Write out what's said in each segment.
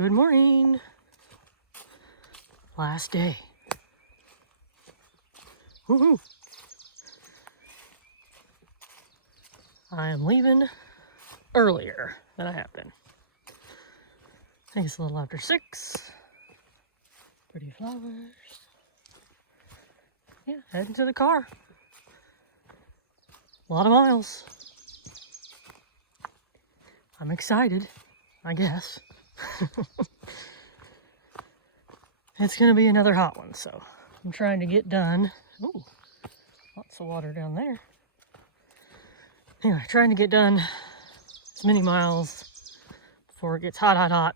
Good morning. Last day. Woohoo! I am leaving earlier than I have been. I think it's a little after 6. Pretty flowers. Yeah, heading to the car. A lot of miles. I'm excited, I guess. It's gonna be another hot one, so I'm trying to get done. Ooh, lots of water down there. Anyway, trying to get done as many miles before it gets hot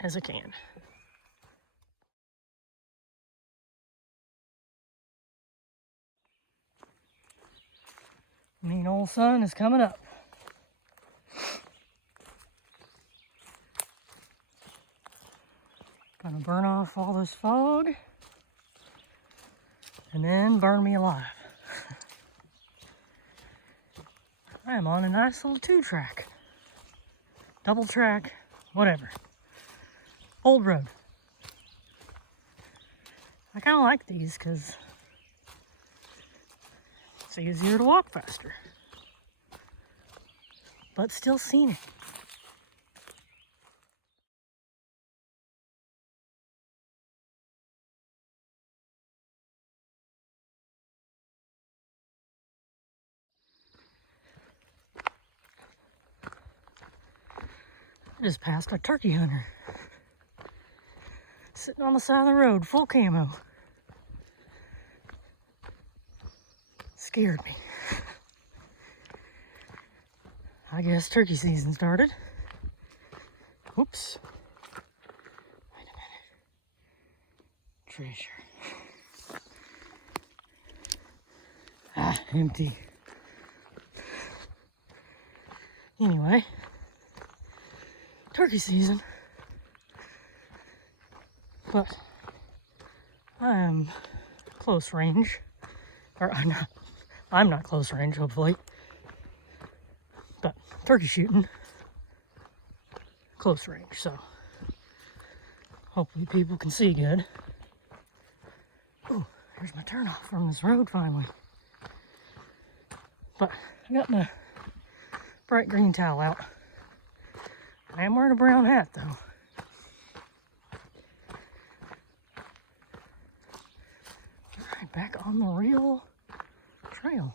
as I can. Mean old sun is coming up. Gonna burn off all this fog and then burn me alive. I am on a nice little 2-track, double track, whatever. Old road. I kind of like these because it's easier to walk faster, but still scenic. I just passed a turkey hunter sitting on the side of the road, full camo. Scared me. I guess turkey season started. Whoops. Wait a minute. Treasure. Ah, empty. Anyway, turkey season. But I am close range. Or I'm not close range, hopefully. But turkey shooting, close range, so hopefully people can see good. Oh, here's my turnoff from this road finally. But I got my bright green towel out. I am wearing a brown hat though. Alright, back on the real trail.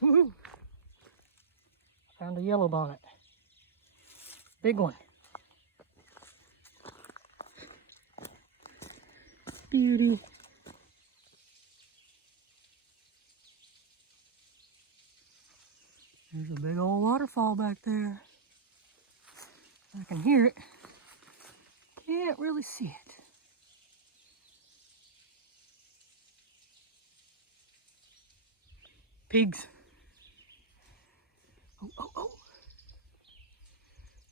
Woohoo! Found a yellow bonnet. Big one. Beauty. There's a big old waterfall back there. I can hear it. Can't really see it. Pigs. Oh, oh, oh.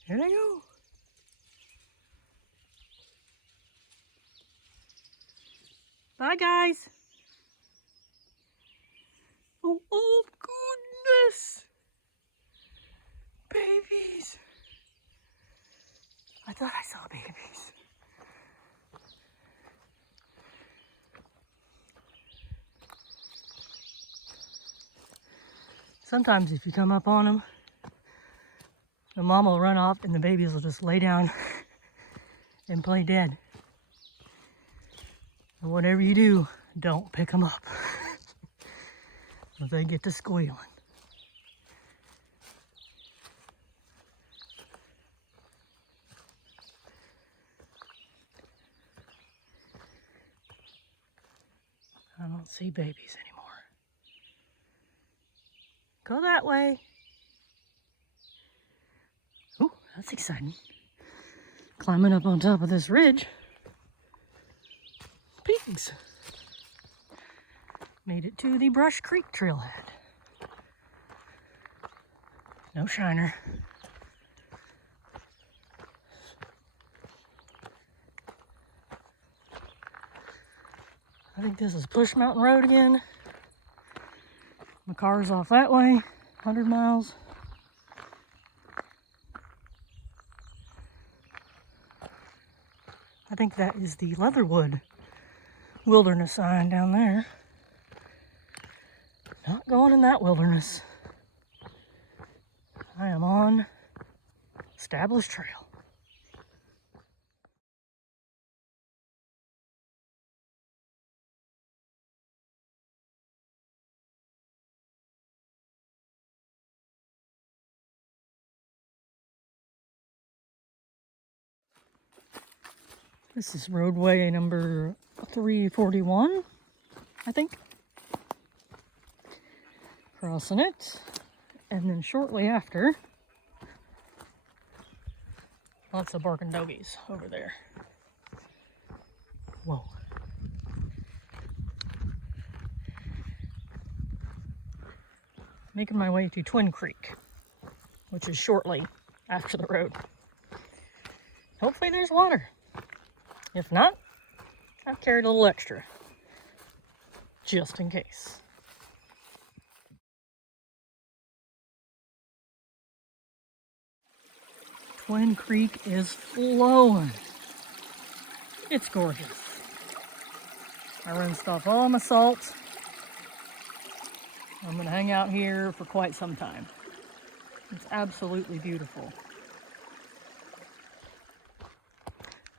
Here they go. Bye, guys. Oh, oh, goodness. Babies. I thought I saw babies. Sometimes if you come up on them, the mama will run off and the babies will just lay down and play dead. And whatever you do, don't pick them up. If they get to squealing. I don't see babies anymore. Go that way. Oh, that's exciting. Climbing up on top of this ridge. Pigs. Made it to the Brush Creek trailhead. No shiner. I think this is Push Mountain Road again. My car's off that way, 100 miles. I think that is the Leatherwood wilderness sign down there. Not going in that wilderness. I am on established trail. This is roadway number 341, I think. Crossing it, and then shortly after, lots of barking doggies over there. Whoa. Making my way to Twin Creek, which is shortly after the road. Hopefully there's water. If not, I've carried a little extra, just in case. Twin Creek is flowing. It's gorgeous. I rinsed off all my salt. I'm gonna hang out here for quite some time. It's absolutely beautiful.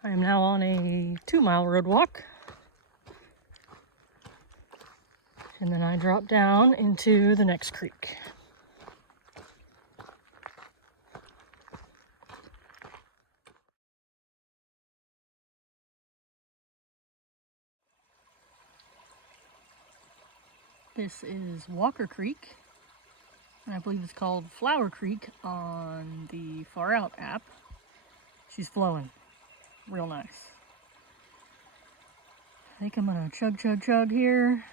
I am now on a 2-mile road walk. And then I drop down into the next creek. This is Walker Creek, and I believe it's called Flower Creek on the Far Out app. She's flowing real nice. I think I'm gonna chug here,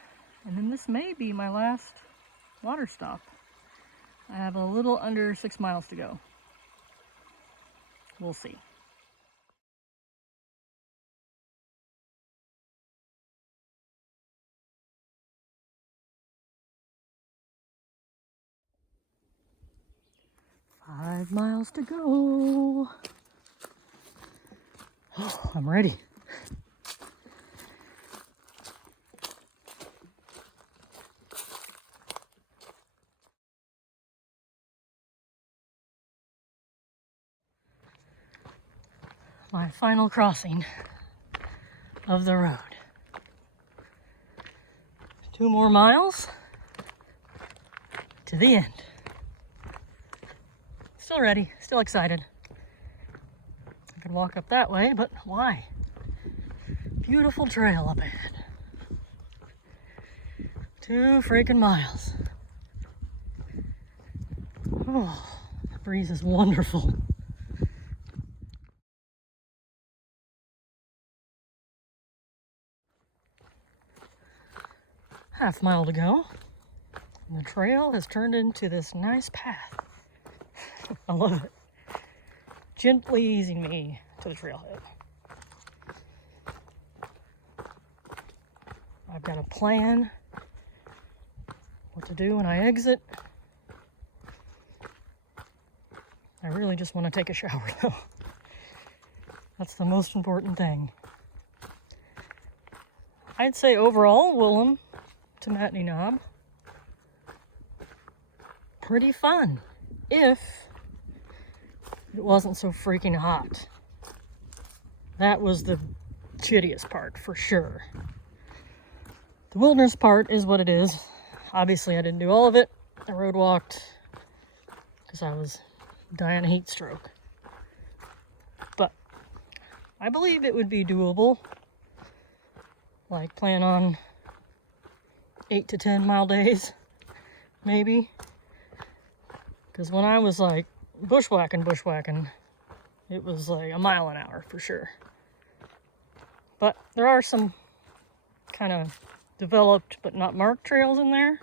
and then this may be my last water stop. I have a little under 6 miles to go. We'll see. Five miles to go. Oh, I'm ready. My final crossing of the road. 2 more miles to the end. Still ready, still excited. I could walk up that way, but why? Beautiful trail up ahead. 2 freaking miles. Oh, the breeze is wonderful. Half mile to go. And the trail has turned into this nice path. I love it. Gently easing me to the trailhead. I've got a plan what to do when I exit. I really just want to take a shower though. That's the most important thing. I'd say overall, Woolum to Matney Knob, pretty fun if it wasn't so freaking hot. That was the shittiest part for sure. The wilderness part is what it is. Obviously I didn't do all of it. I road walked because I was dying of heat stroke. But I believe it would be doable. Like plan on 8 to 10 mile days, maybe. Because when I was like bushwhacking, it was like a mile an hour for sure. But there are some kind of developed but not marked trails in there.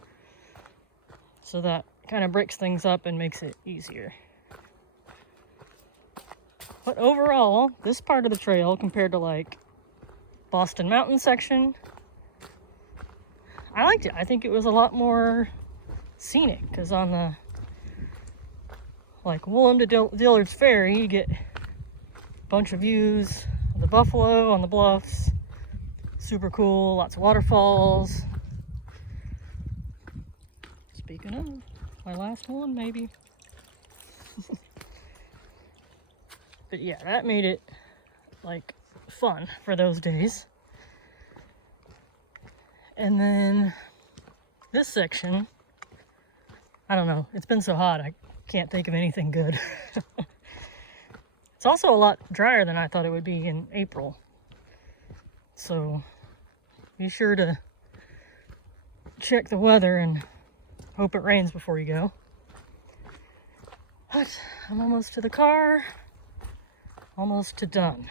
So that kind of breaks things up and makes it easier. But overall, this part of the trail compared to like Boston Mountain section, I liked it. I think it was a lot more scenic because on the like Woolum to Dillard's Ferry, you get a bunch of views the buffalo on the bluffs. Super cool, lots of waterfalls. Speaking of, my last one maybe. But yeah, that made it like fun for those days. And then this section, I don't know, it's been so hot I can't think of anything good. It's also a lot drier than I thought it would be in April. So be sure to check the weather and hope it rains before you go. But I'm almost to the car, almost to done.